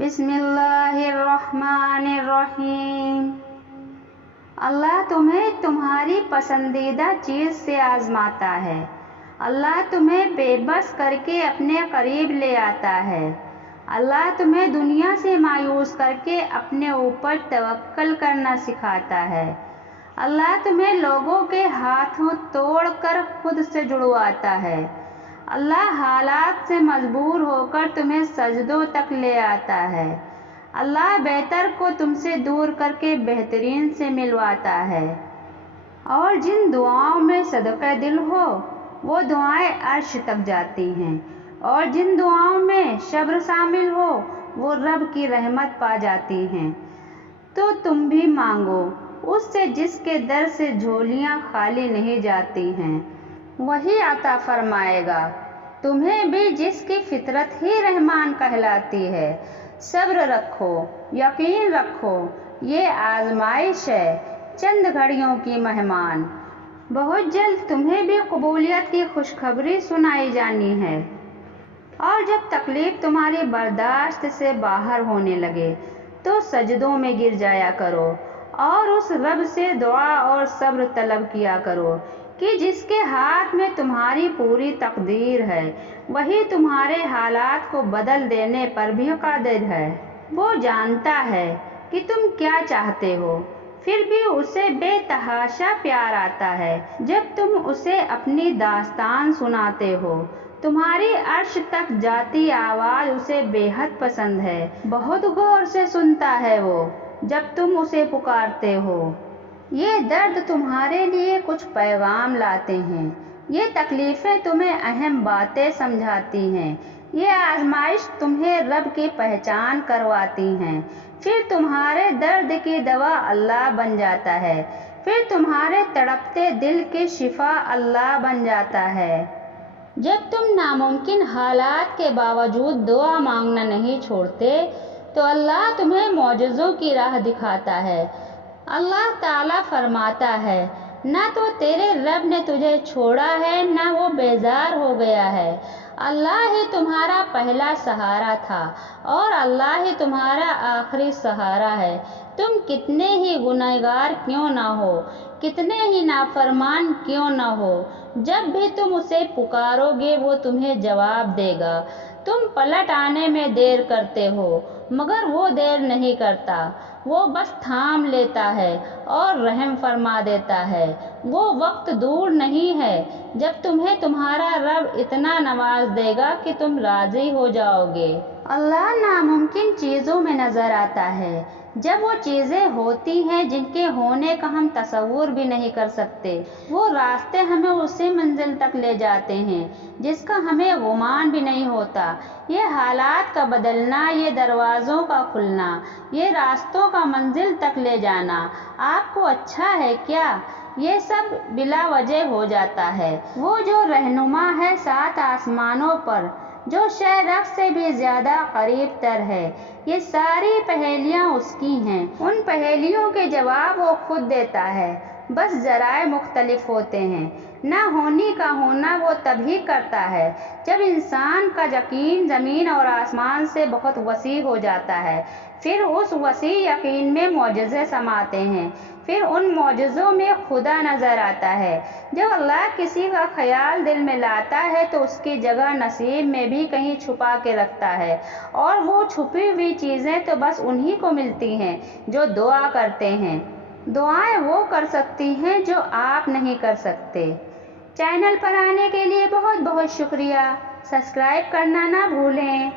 बिस्मिल्लाहिर्रहमानिर्रहीम। अल्लाह तुम्हें तुम्हारी पसंदीदा चीज़ से आजमाता है। अल्लाह तुम्हें बेबस करके अपने करीब ले आता है। अल्लाह तुम्हें दुनिया से मायूस करके अपने ऊपर तवक्कल करना सिखाता है। अल्लाह तुम्हें लोगों के हाथों तोड़कर खुद से जुड़वाता है। अल्लाह हालात से मजबूर होकर तुम्हें सजदों तक ले आता है। अल्लाह बेहतर को तुमसे दूर करके बेहतरीन से मिलवाता है। और जिन दुआओं में सदक़े दिल हो वो दुआएं अर्श तक जाती हैं, और जिन दुआओं में सब्र शामिल हो वो रब की रहमत पा जाती हैं। तो तुम भी मांगो उससे जिसके दर से झोलियाँ खाली नहीं जाती हैं, वही अता फरमाएगा तुम्हें भी जिसकी फितरत ही रहमान कहलाती है। सब्र रखो, यकीन रखो, ये आजमाइश है चंद घड़ियों की मेहमान। बहुत जल्द तुम्हें भी कबूलियत की खुशखबरी सुनाई जानी है। और जब तकलीफ तुम्हारी बर्दाश्त से बाहर होने लगे तो सजदों में गिर जाया करो और उस रब से दुआ और सब्र तलब किया करो कि जिसके हाथ में तुम्हारी पूरी तकदीर है वही तुम्हारे हालात को बदल देने पर भी कादिर है। वो जानता है कि तुम क्या चाहते हो, फिर भी उसे बेतहाशा प्यार आता है जब तुम उसे अपनी दास्तान सुनाते हो। तुम्हारी अर्श तक जाती आवाज़ उसे बेहद पसंद है। बहुत गौर से सुनता है वो जब तुम उसे पुकारते हो। ये दर्द तुम्हारे लिए कुछ पैगाम लाते हैं, ये तकलीफ़ें तुम्हें अहम बातें समझाती हैं, ये आजमाइश तुम्हें रब की पहचान करवाती हैं। फिर तुम्हारे दर्द की दवा अल्लाह बन जाता है, फिर तुम्हारे तड़पते दिल की शिफा अल्लाह बन जाता है। जब तुम नामुमकिन हालात के बावजूद दुआ मांगना नहीं छोड़ते तो अल्लाह तुम्हें मौजज़ों की राह दिखाता है। अल्लाह ताला फरमाता है, ना तो तेरे रब ने तुझे छोड़ा है ना वो बेजार हो गया है। अल्लाह ही तुम्हारा पहला सहारा था और अल्लाह ही तुम्हारा आखिरी सहारा है। तुम कितने ही गुनहगार क्यों ना हो, कितने ही नाफरमान क्यों ना हो, जब भी तुम उसे पुकारोगे वो तुम्हें जवाब देगा। तुम पलट आने में देर करते हो मगर वो देर नहीं करता, वो बस थाम लेता है और रहम फरमा देता है। वो वक्त दूर नहीं है जब तुम्हें तुम्हारा रब इतना नवाज देगा कि तुम राजी हो जाओगे। अल्लाह नामुमकिन चीज़ों में नज़र आता है जब वो चीज़ें होती हैं जिनके होने का हम तसव्वुर भी नहीं कर सकते। वो रास्ते हमें उसी मंजिल तक ले जाते हैं जिसका हमें गुमान भी नहीं होता। ये हालात का बदलना, ये दरवाज़ों का खुलना, ये रास्तों का मंजिल तक ले जाना आपको अच्छा है क्या? ये सब बिला वजह हो जाता है। वो जो रहनुमा है सात आसमानों पर, जो शहर से भी ज़्यादा करीब तर है, ये सारी पहेलियाँ उसकी हैं। उन पहेलियों के जवाब वो खुद देता है, बस ज़राए मुख्तलिफ होते हैं। ना होने का होना वो तभी करता है जब इंसान का यकीन ज़मीन और आसमान से बहुत वसी हो जाता है। फिर उस वसी यकीन में मौजज़े समाते हैं, फिर उन मौजज़ों में खुदा नज़र आता है। जब अल्लाह किसी का ख्याल दिल में लाता है तो उसकी जगह नसीब में भी कहीं छुपा के रखता है, और वो छुपी हुई चीज़ें तो बस उन्हीं को मिलती हैं जो दुआ करते हैं। दुआएं वो कर सकती हैं जो आप नहीं कर सकते। चैनल पर आने के लिए बहुत बहुत शुक्रिया। सब्सक्राइब करना ना भूलें।